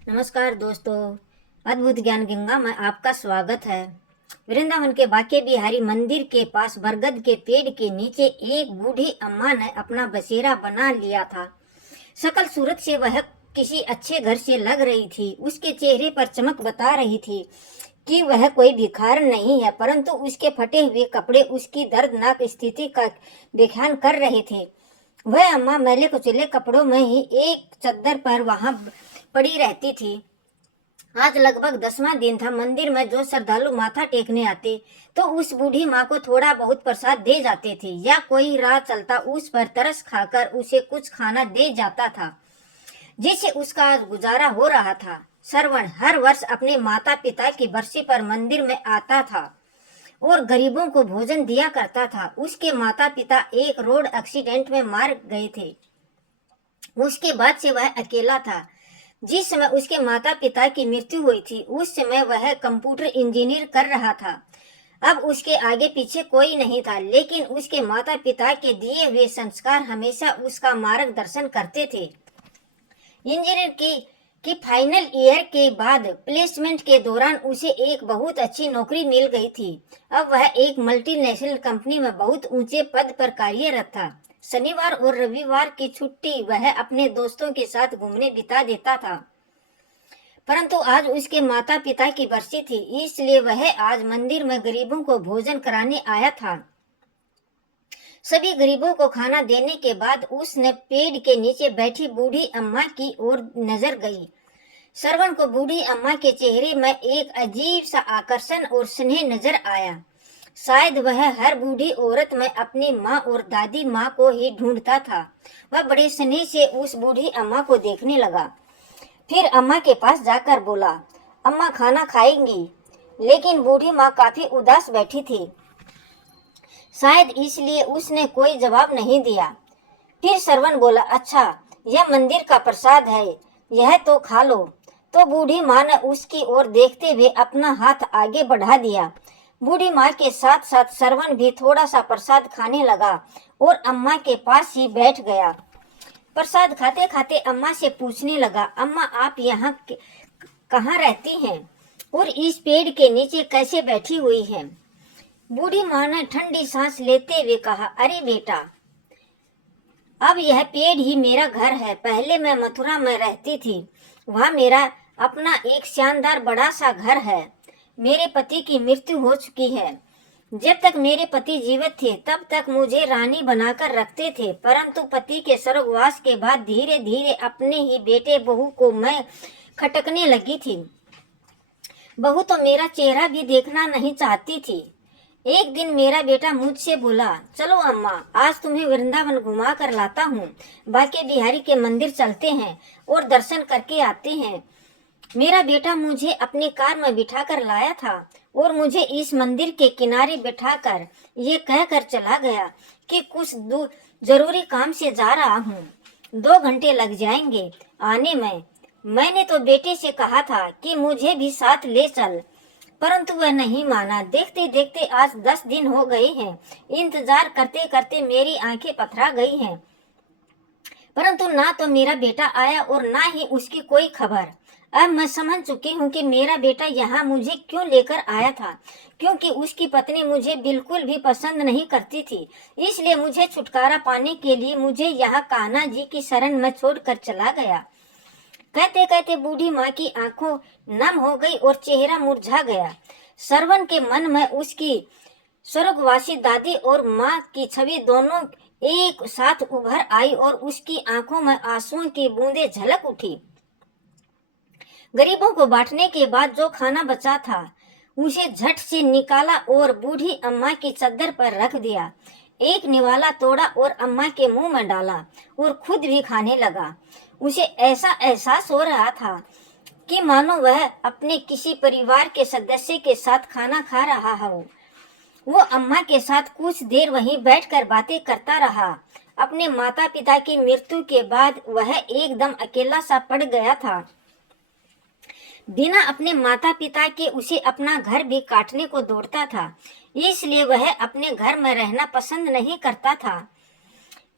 नमस्कार दोस्तों, अद्भुत ज्ञान गंगा में आपका स्वागत है। वृंदावन के बाके बिहारी मंदिर के पास बरगद के पेड़ के नीचे एक बूढ़ी अम्मा ने अपना बसेरा बना लिया था। शकल सूरत से वह किसी अच्छे घर से लग रही थी। उसके चेहरे पर चमक बता रही थी कि वह कोई भिखार नहीं है, परंतु उसके फटे हुए कपड़े उसकी दर्दनाक स्थिति का व्याख्यान कर रहे थे। वह अम्मा मैले कुचले कपड़ों में ही एक चद्दर पर वहां पड़ी रहती थी। आज लगभग 10वां दिन था। मंदिर में जो श्रद्धालु माथा टेकने आते तो उस बूढ़ी माँ को थोड़ा बहुत प्रसाद दे जाते थे, या कोई राह चलता उस पर तरस खाकर उसे कुछ खाना दे जाता था, जिससे उसका आज गुजारा हो रहा था। श्रवण हर वर्ष अपने माता पिता की बरसी पर मंदिर में आता था और गरीबों को भोजन दिया करता था। उसके माता पिता एक रोड एक्सीडेंट में मार गए थे। उसके बाद से वह अकेला था। जिस समय उसके माता पिता की मृत्यु हुई थी उस समय वह कंप्यूटर इंजीनियर कर रहा था। अब उसके आगे पीछे कोई नहीं था, लेकिन उसके माता पिता के दिए हुए संस्कार हमेशा उसका मार्गदर्शन करते थे। इंजीनियर की फाइनल ईयर के बाद प्लेसमेंट के दौरान उसे एक बहुत अच्छी नौकरी मिल गई थी। अब वह एक मल्टीनेशनल कंपनी में बहुत ऊंचे पद पर कार्यरत था। शनिवार और रविवार की छुट्टी वह अपने दोस्तों के साथ घूमने बिता देता था, परंतु आज उसके माता पिता की बरसी थी, इसलिए वह आज मंदिर में गरीबों को भोजन कराने आया था। सभी गरीबों को खाना देने के बाद उसने पेड़ के नीचे बैठी बूढ़ी अम्मा की ओर नजर गई। श्रवण को बूढ़ी अम्मा के चेहरे में एक अजीब सा आकर्षण और स्नेह नजर आया। शायद वह हर बूढ़ी औरत में अपनी माँ और दादी माँ को ही ढूंढता था। वह बड़े स्नेह से उस बूढ़ी अम्मा को देखने लगा। फिर अम्मा के पास जाकर बोला, अम्मा खाना खाएंगी? लेकिन बूढ़ी माँ काफी उदास बैठी थी। शायद इसलिए उसने कोई जवाब नहीं दिया। फिर श्रवण बोला, अच्छा, यह मंदिर का प्रसाद है, यह तो खा लो। तो बूढ़ी माँ ने उसकी ओर देखते हुए अपना हाथ आगे बढ़ा दिया। बूढ़ी माँ के साथ साथ श्रवण भी थोड़ा सा प्रसाद खाने लगा और अम्मा के पास ही बैठ गया। प्रसाद खाते खाते अम्मा से पूछने लगा, अम्मा आप यहाँ कहाँ रहती हैं और इस पेड़ के नीचे कैसे बैठी हुई हैं? बूढ़ी माँ ने ठंडी सांस लेते हुए कहा, अरे बेटा, अब यह पेड़ ही मेरा घर है। पहले मैं मथुरा में रहती थी, वहाँ मेरा अपना एक शानदार बड़ा सा घर है। मेरे पति की मृत्यु हो चुकी है। जब तक मेरे पति जीवित थे तब तक मुझे रानी बनाकर रखते थे, परंतु पति के स्वर्गवास के बाद धीरे धीरे अपने ही बेटे बहू को मैं खटकने लगी थी। बहू तो मेरा चेहरा भी देखना नहीं चाहती थी। एक दिन मेरा बेटा मुझसे बोला, चलो अम्मा, आज तुम्हें वृंदावन घुमा कर लाता हूँ। बाके बिहारी के मंदिर चलते हैं और दर्शन करके आते हैं। मेरा बेटा मुझे अपनी कार में बिठाकर लाया था और मुझे इस मंदिर के किनारे बिठाकर ये कहकर चला गया कि कुछ जरूरी काम से जा रहा हूँ, 2 घंटे लग जाएंगे आने में। मैंने तो बेटे से कहा था कि मुझे भी साथ ले चल, परंतु वह नहीं माना। देखते देखते आज 10 दिन हो गए हैं। इंतजार करते करते मेरी आंखें पथरा गई हैं, परंतु ना तो मेरा बेटा आया और ना ही उसकी कोई खबर। अब मैं समझ चुकी हूँ कि मेरा बेटा यहाँ मुझे क्यों लेकर आया था, क्योंकि उसकी पत्नी मुझे बिल्कुल भी पसंद नहीं करती थी। इसलिए मुझे छुटकारा पाने के लिए मुझे यहाँ कान्हा जी की शरण में छोड़कर चला गया। कहते कहते बूढ़ी माँ की आंखों नम हो गई और चेहरा मुरझा गया। श्रवण के मन में उसकी स्वर्गवासी दादी और माँ की छवि दोनों एक साथ उभर आई और उसकी आंखों में आंसुओं की बूंदें झलक उठी। गरीबों को बांटने के बाद जो खाना बचा था उसे झट से निकाला और बूढ़ी अम्मा की चद्दर पर रख दिया। एक निवाला तोड़ा और अम्मा के मुंह में डाला और खुद भी खाने लगा। उसे ऐसा एहसास हो रहा था कि मानो वह अपने किसी परिवार के सदस्य के साथ खाना खा रहा हो। वो अम्मा के साथ कुछ देर वहीं बैठकर बातें करता रहा। अपने माता पिता की मृत्यु के बाद वह एकदम अकेला सा पड़ गया था। बिना अपने माता पिता के उसे अपना घर भी काटने को दौड़ता था, इसलिए वह अपने घर में रहना पसंद नहीं करता था।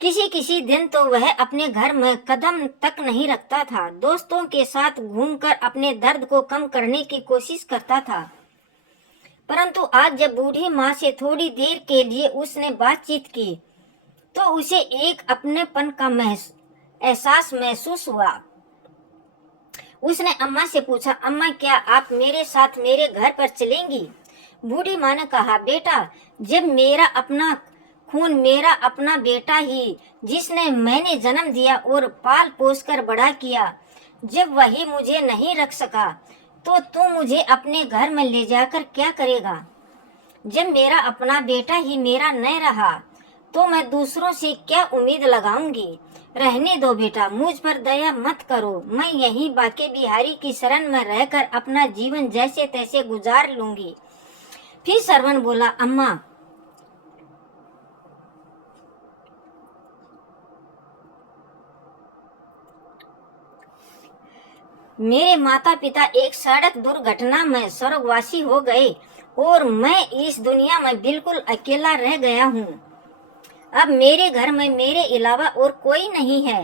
किसी किसी दिन तो वह अपने घर में कदम तक नहीं रखता था। दोस्तों के साथ घूमकर अपने दर्द को कम करने की कोशिश करता था। परंतु आज जब बूढ़ी माँ से थोड़ी देर के लिए उसने बातचीत की तो उसे एक अपनेपन का एहसास महसूस हुआ। उसने अम्मा से पूछा, अम्मा क्या आप मेरे साथ मेरे घर पर चलेंगी? बूढ़ी माँ ने कहा, बेटा जब मेरा अपना खून, मेरा अपना बेटा ही जिसने मैंने जन्म दिया और पाल पोस कर बड़ा किया, जब वही मुझे नहीं रख सका तो तू मुझे अपने घर में ले जाकर क्या करेगा? जब मेरा अपना बेटा ही मेरा न रहा तो मैं दूसरों से क्या उम्मीद लगाऊंगी? रहने दो बेटा, मुझ पर दया मत करो। मैं यहीं बाके बिहारी की शरण में रहकर अपना जीवन जैसे तैसे गुजार लूंगी। फिर सरवन बोला, अम्मा मेरे माता पिता एक सड़क दुर्घटना में स्वर्गवासी हो गए और मैं इस दुनिया में बिल्कुल अकेला रह गया हूँ। अब मेरे घर में मेरे अलावा और कोई नहीं है।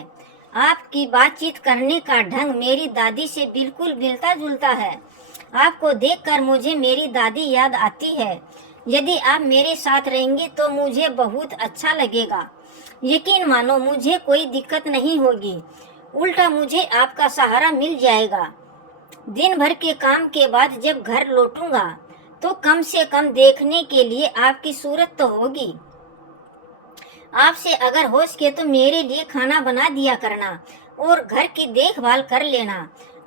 आपकी बातचीत करने का ढंग मेरी दादी से बिल्कुल मिलता जुलता है। आपको देखकर मुझे मेरी दादी याद आती है। यदि आप मेरे साथ रहेंगे तो मुझे बहुत अच्छा लगेगा। यकीन मानो मुझे कोई दिक्कत नहीं होगी, उल्टा मुझे आपका सहारा मिल जाएगा। दिन भर के काम के बाद जब घर लौटूंगा तो कम से कम देखने के लिए आपकी सूरत तो होगी। आपसे अगर हो सके तो मेरे लिए खाना बना दिया करना और घर की देखभाल कर लेना।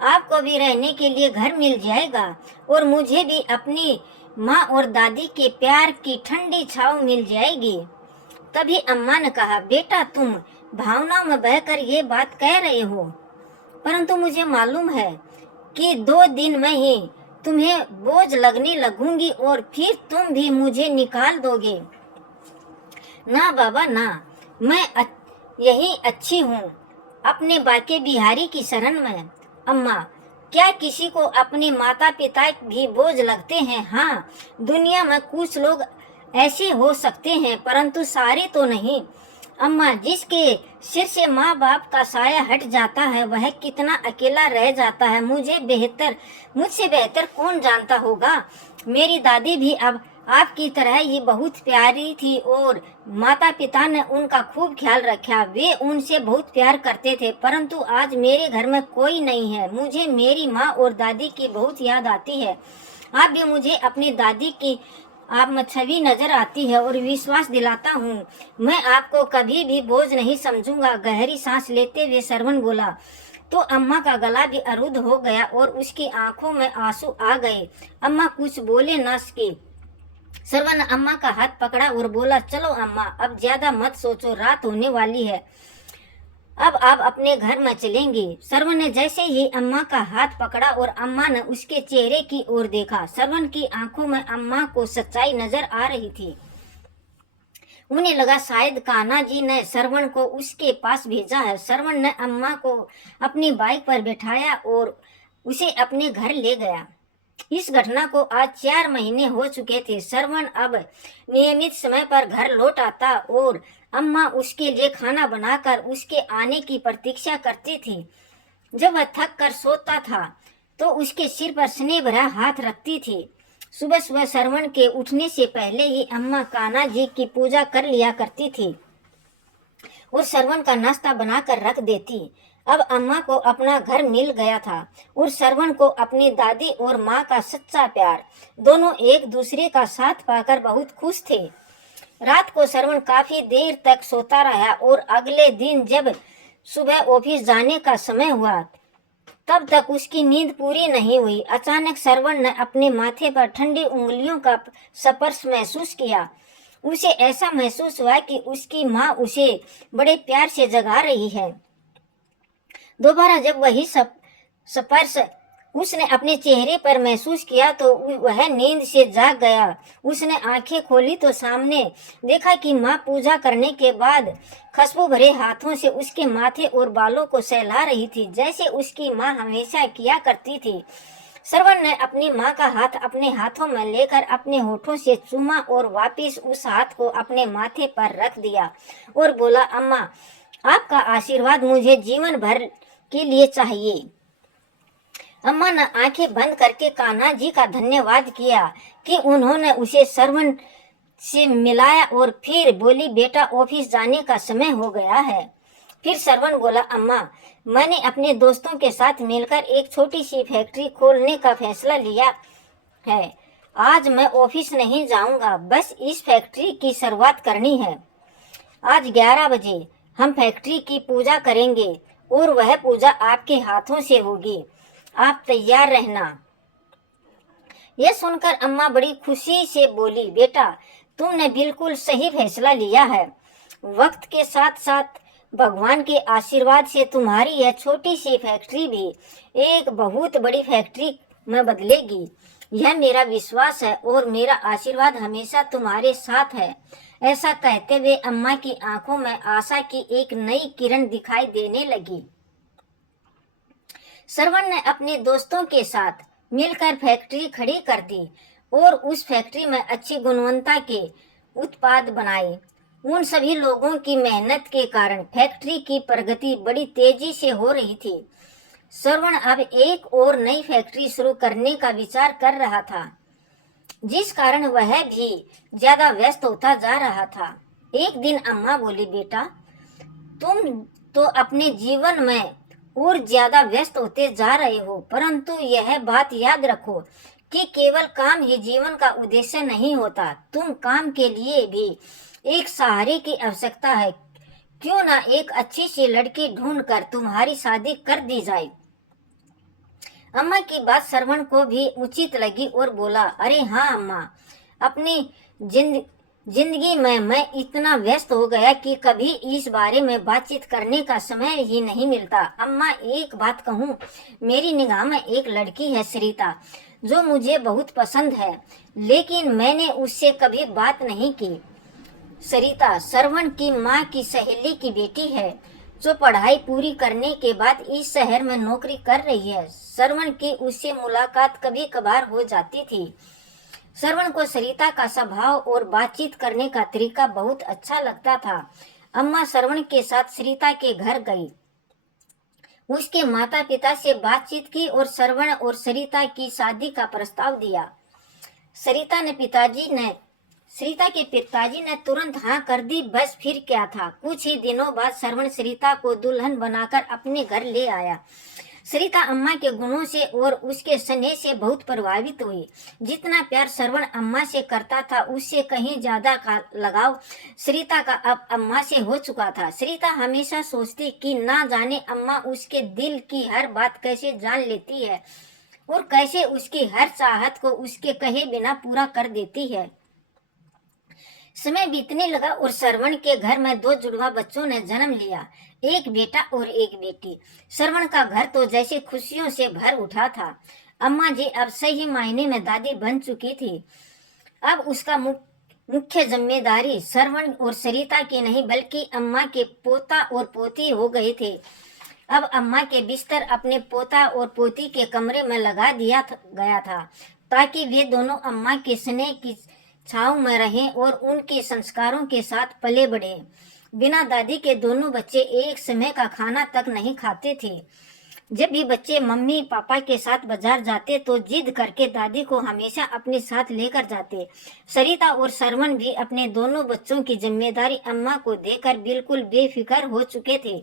आपको भी रहने के लिए घर मिल जाएगा और मुझे भी अपनी माँ और दादी के प्यार की ठंडी छाँव मिल जाएगी। तभी अम्मा ने कहा, बेटा तुम भावना में बहकर ये बात कह रहे हो, परंतु मुझे मालूम है कि 2 दिन में ही तुम्हें बोझ लगने लगूंगी और फिर तुम भी मुझे निकाल दोगे। ना बाबा ना, मैं यही अच्छी हूँ अपने बाके बिहारी की शरण में। अम्मा क्या किसी को अपने माता पिता भी बोझ लगते हैं? हाँ, दुनिया में कुछ लोग ऐसे हो सकते हैं परंतु सारे तो नहीं। अम्मा जिसके सिर से माँ बाप का साया हट जाता है वह कितना अकेला रह जाता है मुझसे बेहतर कौन जानता होगा। मेरी दादी भी अब आपकी तरह ही बहुत प्यारी थी और माता पिता ने उनका खूब ख्याल रखा। वे उनसे बहुत प्यार करते थे, परंतु आज मेरे घर में कोई नहीं है। मुझे मेरी माँ और दादी की बहुत याद आती है। आप भी मुझे अपनी दादी की आप में छवि नजर आती है और विश्वास दिलाता हूँ मैं आपको कभी भी बोझ नहीं समझूंगा। गहरी सांस लेते हुए सरवन बोला तो अम्मा का गला भी अरुद्ध हो गया और उसकी आंखों में आंसू आ गए। अम्मा कुछ बोले न सकी। सरवन ने अम्मा का हाथ पकड़ा और बोला, चलो अम्मा अब ज्यादा मत सोचो, रात होने वाली है, अब आप अपने घर में चलेंगे। सरवन ने जैसे ही अम्मा का हाथ पकड़ा और अम्मा ने उसके चेहरे की ओर देखा, सरवन की आंखों में अम्मा को सच्चाई नजर आ रही थी। उन्हें लगा शायद कान्हा जी ने सरवन को उसके पास भेजा है। सरवन ने अम्मा को अपनी बाइक पर बैठाया और उसे अपने घर ले गया। इस घटना को आज 4 महीने हो चुके थे। सरवन अब नियमित समय पर घर लौट आता और अम्मा उसके लिए खाना बनाकर उसके आने की प्रतीक्षा करती थी। जब वह थक कर सोता था तो उसके सिर पर स्नेह भरा हाथ रखती थी। सुबह सुबह सरवन के उठने से पहले ही अम्मा कान्हा जी की पूजा कर लिया करती थी और सरवन का नाश्ता बनाकर रख देती। अब अम्मा को अपना घर मिल गया था और सरवन को अपनी दादी और माँ का सच्चा प्यार, दोनों एक दूसरे का साथ पाकर बहुत खुश थे। रात को सरवन काफी देर तक सोता रहा और अगले दिन जब सुबह ऑफिस जाने का समय हुआ तब तक उसकी नींद पूरी नहीं हुई। अचानक सरवन ने अपने माथे पर ठंडी उंगलियों का स्पर्श महसूस किया। उसे ऐसा महसूस हुआ कि उसकी माँ उसे बड़े प्यार से जगा रही है। दोबारा जब वही स्पर्श उसने अपने चेहरे पर महसूस किया तो वह नींद से जाग गया। उसने आंखें खोली तो सामने देखा कि माँ पूजा करने के बाद खुशबू भरे हाथों से उसके माथे और बालों को सहला रही थी, जैसे उसकी माँ हमेशा किया करती थी। श्रवण ने अपनी माँ का हाथ अपने हाथों में लेकर अपने होठों से चूमा और वापिस उस हाथ को अपने माथे पर रख दिया और बोला, अम्मा, आपका आशीर्वाद मुझे जीवन भर के लिए चाहिए। अम्मा ने आंखें बंद करके कान्हा जी का धन्यवाद किया कि उन्होंने उसे श्रवण से मिलाया और फिर बोली, बेटा, ऑफिस जाने का समय हो गया है। फिर श्रवण बोला, अम्मा, मैंने अपने दोस्तों के साथ मिलकर एक छोटी सी फैक्ट्री खोलने का फैसला लिया है। आज मैं ऑफिस नहीं जाऊंगा, बस इस फैक्ट्री की शुरुआत करनी है। आज 11 बजे हम फैक्ट्री की पूजा करेंगे और वह पूजा आपके हाथों से होगी। आप तैयार रहना। यह सुनकर अम्मा बड़ी खुशी से बोली, बेटा, तुमने बिल्कुल सही फैसला लिया है। वक्त के साथ साथ भगवान के आशीर्वाद से तुम्हारी यह छोटी सी फैक्ट्री भी एक बहुत बड़ी फैक्ट्री में बदलेगी। यह मेरा विश्वास है और मेरा आशीर्वाद हमेशा तुम्हारे साथ है। ऐसा कहते हुए अम्मा की आंखों में आशा की एक नई किरण दिखाई देने लगी। श्रवण ने अपने दोस्तों के साथ मिलकर फैक्ट्री खड़ी कर दी और उस फैक्ट्री में अच्छी गुणवत्ता के उत्पाद बनाए। उन सभी लोगों की मेहनत के कारण फैक्ट्री की प्रगति बड़ी तेजी से हो रही थी। श्रवण अब एक और नई फैक्ट्री शुरू करने का विचार कर रहा था, जिस कारण वह भी ज्यादा व्यस्त होता जा रहा था। एक दिन अम्मा बोली, बेटा, तुम तो अपने जीवन में और ज्यादा व्यस्त होते जा रहे हो, परंतु यह बात याद रखो कि केवल काम ही जीवन का उद्देश्य नहीं होता। तुम काम के लिए भी एक सहारे की आवश्यकता है। क्यों ना एक अच्छी सी लड़की ढूंढकर तुम्हारी शादी कर दी जाए। अम्मा की बात श्रवण को भी उचित लगी और बोला, अरे हाँ अम्मा, अपनी जिंदगी में मैं इतना व्यस्त हो गया कि कभी इस बारे में बातचीत करने का समय ही नहीं मिलता। अम्मा, एक बात कहूँ, मेरी निगाह में एक लड़की है सरिता, जो मुझे बहुत पसंद है, लेकिन मैंने उससे कभी बात नहीं की। सरिता श्रवण की माँ की सहेली की बेटी है, जो पढ़ाई पूरी करने के बाद इस शहर में नौकरी कर रही है। श्रवण की उससे मुलाकात कभी कभार हो जाती थी। श्रवण को सरिता का स्वभाव और बातचीत करने का तरीका बहुत अच्छा लगता था। अम्मा श्रवण के साथ सरिता के घर गई, उसके माता पिता से बातचीत की और श्रवण और सरिता की शादी का प्रस्ताव दिया। सरिता के पिताजी ने तुरंत हाँ कर दी। बस फिर क्या था, कुछ ही दिनों बाद श्रवण सरिता को दुल्हन बनाकर अपने घर ले आया। सरिता अम्मा के गुणों से और उसके स्नेह से बहुत प्रभावित हुई। जितना प्यार श्रवण अम्मा से करता था, उससे कहीं ज्यादा लगाव सरिता का अब अम्मा से हो चुका था। सरिता हमेशा सोचती कि ना जाने अम्मा उसके दिल की हर बात कैसे जान लेती है और कैसे उसकी हर चाहत को उसके कहे बिना पूरा कर देती है। समय बीतने लगा और श्रवण के घर में 2 जुड़वा बच्चों ने जन्म लिया, एक बेटा और एक बेटी। श्रवण का घर तो जैसे खुशियों से भर उठा था। अम्मा जी अब सही मायने में दादी बन चुकी थी। अब उसका मुख्य जिम्मेदारी श्रवण और सरिता की नहीं, बल्कि अम्मा के पोता और पोती हो गए थे। अब अम्मा के बिस्तर अपने पोता और पोती के कमरे में लगा दिया गया था, ताकि वे दोनों अम्मा के स्नेह की छांव में रहें और उनके संस्कारों के साथ पले बढ़े। बिना दादी के दोनों बच्चे एक समय का खाना तक नहीं खाते थे। जब भी बच्चे मम्मी पापा के साथ बाजार जाते तो जिद करके दादी को हमेशा अपने साथ लेकर जाते। सरिता और श्रवण भी अपने दोनों बच्चों की जिम्मेदारी अम्मा को देकर बिल्कुल बेफिक्र हो चुके थे।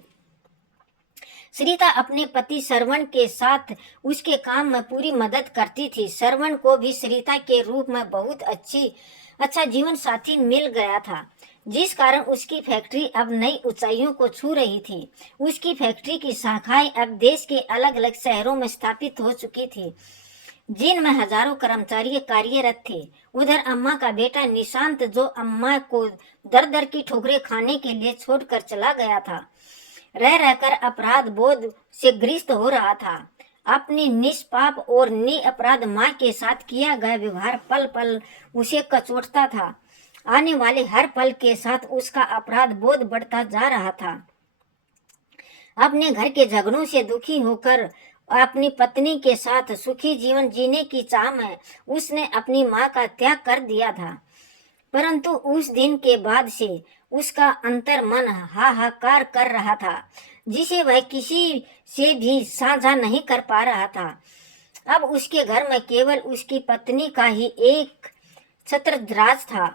सरिता अपने पति श्रवण के साथ उसके काम में पूरी मदद करती थी। श्रवण को भी सरिता के रूप में बहुत अच्छा जीवन साथी मिल गया था, जिस कारण उसकी फैक्ट्री अब नई ऊंचाइयों को छू रही थी। उसकी फैक्ट्री की शाखाएं अब देश के अलग अलग शहरों में स्थापित हो चुकी थी, जिनमें हजारों कर्मचारी कार्यरत थे। उधर अम्मा का बेटा निशांत, जो अम्मा को दर दर की ठोकरें खाने के लिए छोड़कर चला गया था, रह रहकर अपराध बोध से ग्रस्त हो रहा था। अपनी निष्पाप और निअपराध माँ के साथ किया गया व्यवहार पल पल उसे कचोटता था। आने वाले हर पल के साथ उसका अपराध बोध बढ़ता जा रहा था। अपने घर के झगड़ों से दुखी होकर अपनी पत्नी के साथ सुखी जीवन जीने की चाह में उसने अपनी माँ का त्याग कर दिया था। परंतु उस दिन के बाद से उसका अंतर मन हाहाकार कर रहा था, जिसे वह किसी से भी साझा नहीं कर पा रहा था। अब उसके घर में केवल उसकी पत्नी का ही एक छत्रराज था।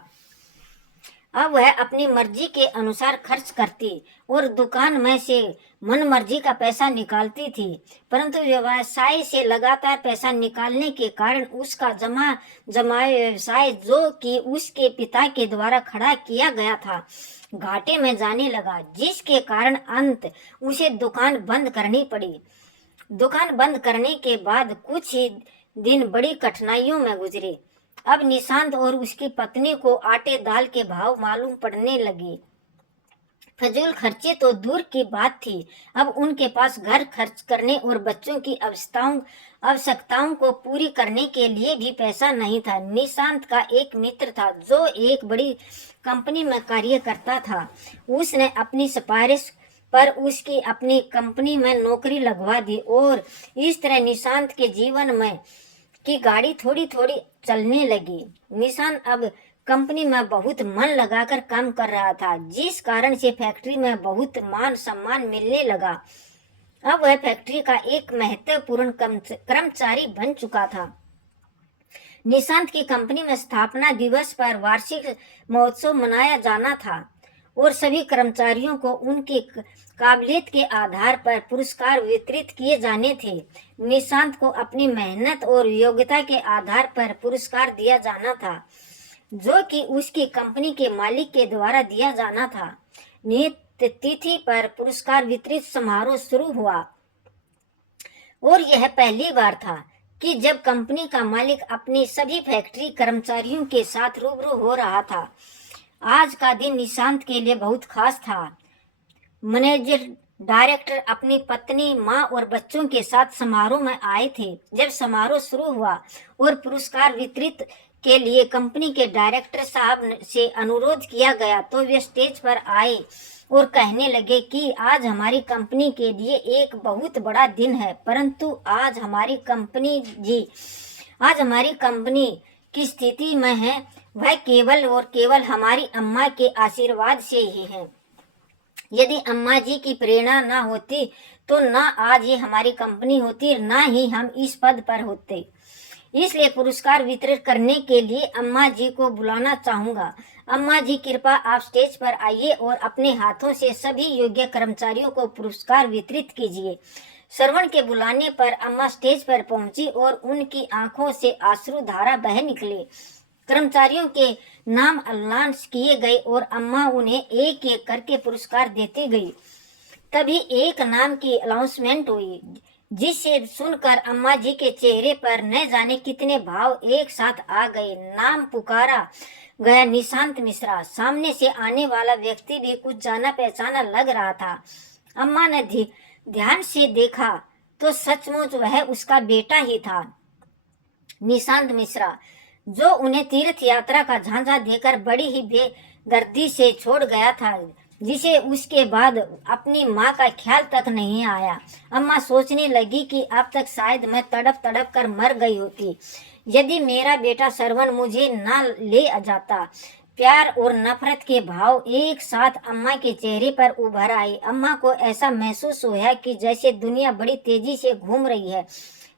अब वह अपनी मर्जी के अनुसार खर्च करती और दुकान में से मन मर्जी का पैसा निकालती थी, परंतु व्यवसाय से लगातार पैसा निकालने के कारण उसका जमाए व्यवसाय, जो कि उसके पिता के द्वारा खड़ा किया गया था, घाटे में जाने लगा, जिसके कारण अंत उसे दुकान बंद करनी पड़ी। दुकान बंद करने के बाद कुछ ही दिन बड़ी कठिनाइयों में गुजरे। अब निशांत और उसकी पत्नी को आटे दाल के भाव मालूम पड़ने लगे। फजूल खर्चे तो दूर की बात थी, अब उनके पास घर खर्च करने और बच्चों की आवश्यकताओं को पूरी करने के लिए भी पैसा नहीं था। निशांत का एक मित्र था जो एक बड़ी कंपनी में कार्य करता था। उसने अपनी सिफारिश पर उसकी अपनी कंपनी में नौकरी लगवा दी और इस तरह निशांत के जीवन में की गाड़ी थोड़ी थोड़ी चलने लगी। निशांत अब कंपनी में बहुत मन लगाकर काम कर रहा था, जिस कारण से फैक्ट्री में बहुत मान सम्मान मिलने लगा। अब वह फैक्ट्री का एक महत्वपूर्ण कर्मचारी बन चुका था। निशांत की कंपनी में स्थापना दिवस पर वार्षिक महोत्सव मनाया जाना था और सभी कर्मचारियों को उनकी काबिलियत के आधार पर पुरस्कार वितरित किए जाने थे। निशांत को अपनी मेहनत और योग्यता के आधार पर पुरस्कार दिया जाना था, जो कि उसकी कंपनी के मालिक के द्वारा दिया जाना था। नियत तिथि पर पुरस्कार वितरित समारोह शुरू हुआ और यह पहली बार था कि जब कंपनी का मालिक अपने सभी फैक्ट्री कर्मचारियों के साथ रूबरू हो रहा था। आज का दिन निशांत के लिए बहुत खास था। मैनेजर डायरेक्टर अपनी पत्नी, माँ और बच्चों के साथ समारोह में आए थे। जब समारोह शुरू हुआ और पुरस्कार वितरित के लिए कंपनी के डायरेक्टर साहब से अनुरोध किया गया, तो वे स्टेज पर आए और कहने लगे कि आज हमारी कंपनी के लिए एक बहुत बड़ा दिन है, परंतु आज हमारी कंपनी की स्थिति में है वह केवल और केवल हमारी अम्मा के आशीर्वाद से ही है। यदि अम्मा जी की प्रेरणा ना होती तो ना आज ये हमारी कंपनी होती, ना ही हम इस पद पर होते। इसलिए पुरस्कार वितरित करने के लिए अम्मा जी को बुलाना चाहूंगा। अम्मा जी, कृपया आप स्टेज पर आइए और अपने हाथों से सभी योग्य कर्मचारियों को पुरस्कार वितरित कीजिए। श्रवण के बुलाने पर अम्मा स्टेज पर पहुंची और उनकी आंखों से आंसू धारा बह निकले। कर्मचारियों के नाम अनाउंस किए गए और अम्मा उन्हें एक एक करके पुरस्कार देती गई। तभी एक नाम की अनाउंसमेंट हुई, जिसे सुनकर अम्मा जी के चेहरे पर न जाने कितने भाव एक साथ आ गए। नाम पुकारा गया, निशांत मिश्रा। सामने से आने वाला व्यक्ति भी कुछ जाना पहचाना लग रहा था। अम्मा ने ध्यान से देखा तो सचमुच वह उसका बेटा ही था, निशांत मिश्रा, जो उन्हें तीर्थ यात्रा का झांझा देकर बड़ी ही बेदर्दी से छोड़ गया था, जिसे उसके बाद अपनी माँ का ख्याल तक नहीं आया। अम्मा सोचने लगी कि अब तक शायद मैं तड़प तड़प कर मर गई होती यदि मेरा बेटा श्रवण मुझे ना ले जाता। प्यार और नफरत के भाव एक साथ अम्मा के चेहरे पर उभर आए। अम्मा को ऐसा महसूस हुआ कि जैसे दुनिया बड़ी तेजी से घूम रही है।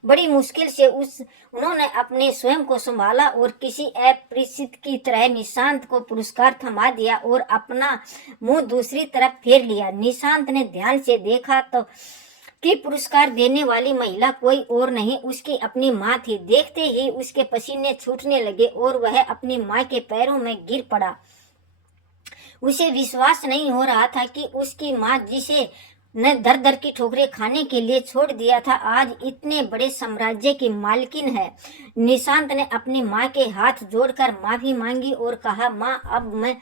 बड़ी मुश्किल से उन्होंने अपने स्वयं को संभाला और किसी अपरिचित की तरह निशांत को पुरस्कार थमा दिया और अपना मुंह दूसरी तरफ फेर लिया। निशांत ने ध्यान से देखा तो कि पुरस्कार देने वाली महिला कोई और नहीं, उसकी अपनी माँ थी। देखते ही उसके पसीने छूटने लगे और वह अपनी माँ के पैरों में गिर पड़ा। उसे विश्वास नहीं हो रहा था कि उसकी माँ, जिसे ने दर दर की ठोकरें खाने के लिए छोड़ दिया था, आज इतने बड़े साम्राज्य की मालकिन है। निशांत ने अपनी माँ के हाथ जोड़कर माफी मांगी और कहा, माँ, अब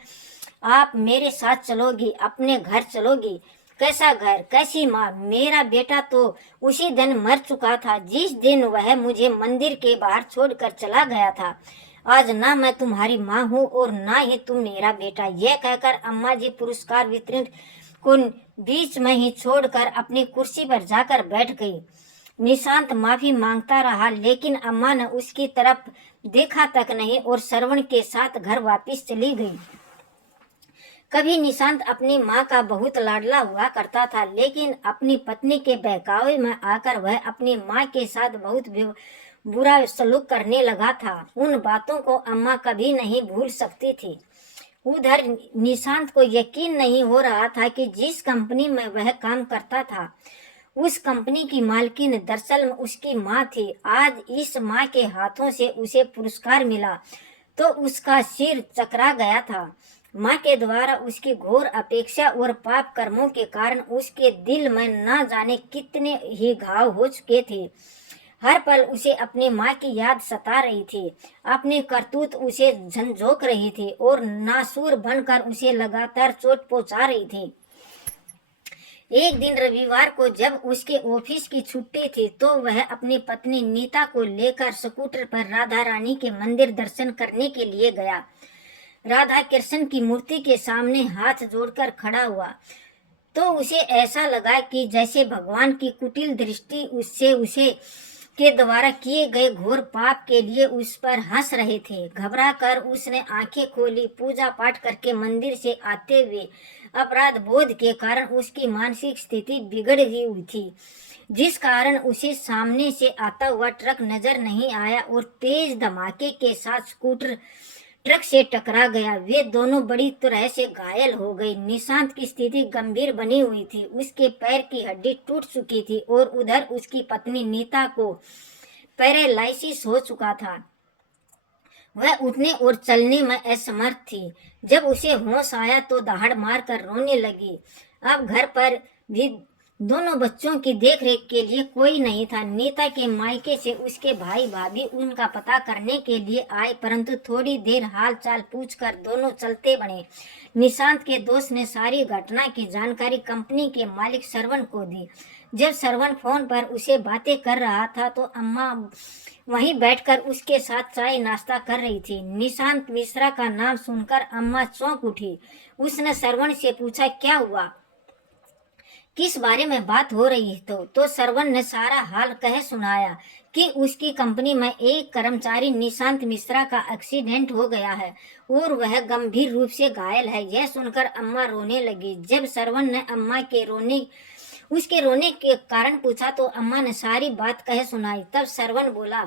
आप मेरे साथ चलोगी, अपने घर चलोगी। कैसा घर, कैसी माँ? मेरा बेटा तो उसी दिन मर चुका था जिस दिन वह मुझे मंदिर के बाहर छोड़कर चला गया था। आज ना मैं तुम्हारी माँ हूँ और ना ही तुम मेरा बेटा। यह कहकर अम्मा जी पुरस्कार वितरण को बीच में ही छोड़कर अपनी कुर्सी पर जाकर बैठ गई। निशांत माफी मांगता रहा, लेकिन अम्मा ने उसकी तरफ देखा तक नहीं और श्रवण के साथ घर वापस चली गई। कभी निशांत अपनी माँ का बहुत लाडला हुआ करता था, लेकिन अपनी पत्नी के बहकावे में आकर वह अपनी माँ के साथ बहुत बुरा सलूक करने लगा था। उन बातों को अम्मा कभी नहीं भूल सकती थी। उधर निशांत को यकीन नहीं हो रहा था कि जिस कंपनी में वह काम करता था, उस कंपनी की मालकिन दरअसल में उसकी माँ थी। आज इस माँ के हाथों से उसे पुरस्कार मिला तो उसका सिर चकरा गया था। माँ के द्वारा उसकी घोर अपेक्षा और पाप कर्मों के कारण उसके दिल में न जाने कितने ही घाव हो चुके थे। हर पल उसे अपनी माँ की याद सता रही थी। अपनी करतूत उसे झंझोक रही थी और नासूर बनकर उसे लगातार चोट पहुंचा रही थी। एक दिन रविवार को जब उसके ऑफिस की छुट्टी थी तो वह अपनी पत्नी नीता को लेकर स्कूटर पर राधा रानी के मंदिर दर्शन करने के लिए गया। राधा कृष्ण की मूर्ति के सामने हाथ जोड़कर खड़ा हुआ तो उसे ऐसा लगा कि जैसे भगवान की कुटिल दृष्टि उससे उसे के द्वारा किए गए घोर पाप के लिए उस पर हंस रहे थे। घबरा कर उसने आंखें खोली। पूजा पाठ करके मंदिर से आते हुए अपराध बोध के कारण उसकी मानसिक स्थिति बिगड़ गई हुई थी, जिस कारण उसे सामने से आता हुआ ट्रक नजर नहीं आया और तेज धमाके के साथ स्कूटर ट्रक से टकरा गया। वे दोनों बड़ी तरह से घायल हो गए। निशांत की स्थिति गंभीर बनी हुई थी। उसके पैर की हड्डी टूट चुकी थी और उधर उसकी पत्नी नीता को पैरालिसिस हो चुका था। वह उठने और चलने में असमर्थ थी। जब उसे होश आया तो दहाड़ मारकर रोने लगी। अब घर पर भी दोनों बच्चों की देखरेख के लिए कोई नहीं था। नीता के मायके से उसके भाई भाभी उनका पता करने के लिए आए, परंतु थोड़ी देर हाल चाल पूछकर दोनों चलते बने। निशांत के दोस्त ने सारी घटना की जानकारी कंपनी के मालिक श्रवण को दी। जब श्रवण फोन पर उसे बातें कर रहा था तो अम्मा वहीं बैठकर उसके साथ चाय नाश्ता कर रही थी। निशांत मिश्रा का नाम सुनकर अम्मा चौंक उठी। उसने श्रवण से पूछा, क्या हुआ, किस बारे में बात हो रही है? तो श्रवण ने सारा हाल कह सुनाया कि उसकी कंपनी में एक कर्मचारी निशांत मिश्रा का एक्सीडेंट हो गया है और वह गंभीर रूप से घायल है। यह सुनकर अम्मा रोने लगी। जब श्रवण ने अम्मा के उसके रोने के कारण पूछा तो अम्मा ने सारी बात कह सुनाई। तब श्रवण बोला,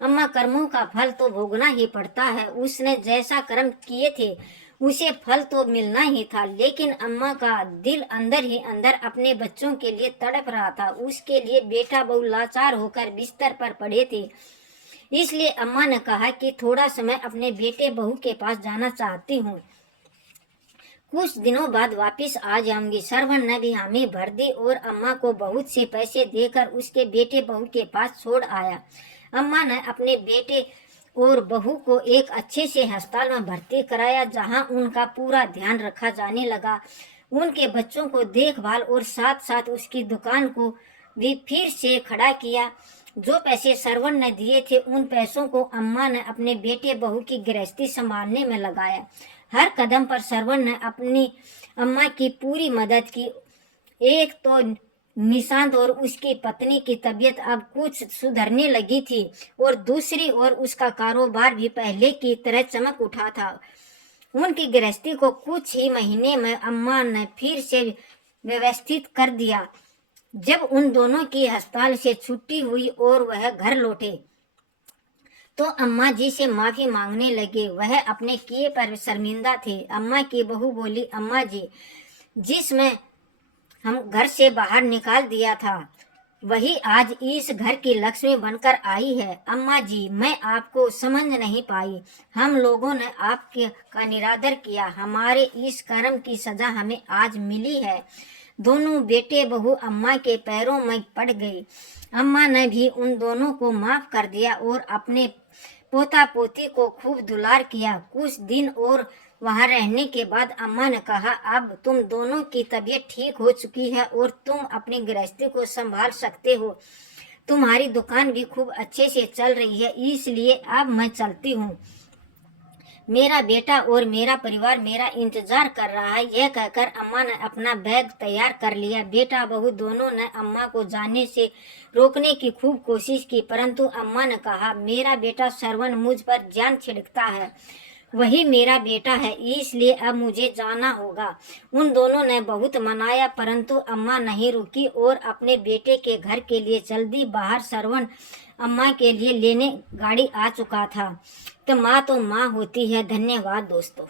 अम्मा, कर्मों का फल तो भोगना ही पड़ता है। उसने जैसा कर्म किए थे उसे फल तो मिलना ही था, लेकिन अम्मा का दिल अंदर ही अंदर अपने बच्चों के लिए तड़प रहा था। उसके लिए बेटा बहू लाचार होकर बिस्तर पर पड़े थे। इसलिए अम्मा ने कहा कि थोड़ा समय अपने बेटे बहू के पास जाना चाहती हूँ, कुछ दिनों बाद वापस आ जाऊंगी। श्रवण ने भी हामी भर दी और अम्मा को बहुत से पैसे देकर उसके बेटे बहू के पास छोड़ आया। अम्मा ने अपने बेटे और बहू को एक अच्छे से अस्पताल में भर्ती कराया, जहां उनका पूरा ध्यान रखा जाने लगा। उनके बच्चों को देखभाल और साथ साथ उसकी दुकान को भी फिर से खड़ा किया। जो पैसे श्रवण ने दिए थे उन पैसों को अम्मा ने अपने बेटे बहू की गृहस्थी संभालने में लगाया। हर कदम पर श्रवण ने अपनी अम्मा की पूरी मदद की। एक तो निशांत और उसकी पत्नी की तबीयत अब कुछ सुधरने लगी थी और दूसरी ओर उसका कारोबार भी पहले की तरह चमक उठा था। उनकी गृहस्थी को कुछ ही महीने में अम्मा ने फिर से व्यवस्थित कर दिया। जब उन दोनों की अस्पताल से छुट्टी हुई और वह घर लौटे तो अम्मा जी से माफी मांगने लगे। वह अपने किए पर शर्मिंदा थे। अम्मा की बहू बोली, अम्मा जी, जिसमें हम घर से बाहर निकाल दिया था वही आज इस घर की लक्ष्मी बनकर आई है। अम्मा जी, मैं आपको समझ नहीं पाई। हम लोगों ने आपके का निरादर किया। हमारे इस कर्म की सजा हमें आज मिली है। दोनों बेटे बहू अम्मा के पैरों में पड़ गई। अम्मा ने भी उन दोनों को माफ कर दिया और अपने पोता पोती को खूब दुलार किया। कुछ दिन और वहां रहने के बाद अम्मा ने कहा, अब तुम दोनों की तबीयत ठीक हो चुकी है और तुम अपनी गृहस्थी को संभाल सकते हो। तुम्हारी दुकान भी खूब अच्छे से चल रही है, इसलिए अब मैं चलती हूँ। मेरा बेटा और मेरा परिवार मेरा इंतजार कर रहा है। यह कहकर अम्मा ने अपना बैग तैयार कर लिया। बेटा बहू दोनों ने अम्मा को जाने से रोकने की खूब कोशिश की, परंतु अम्मा ने कहा, मेरा बेटा श्रवण मुझ पर जान छिड़कता है, वही मेरा बेटा है, इसलिए अब मुझे जाना होगा। उन दोनों ने बहुत मनाया, परंतु अम्मा नहीं रुकी और अपने बेटे के घर के लिए चल दी बाहर। श्रवण अम्मा के लिए लेने गाड़ी आ चुका था। तो माँ होती है। धन्यवाद दोस्तों।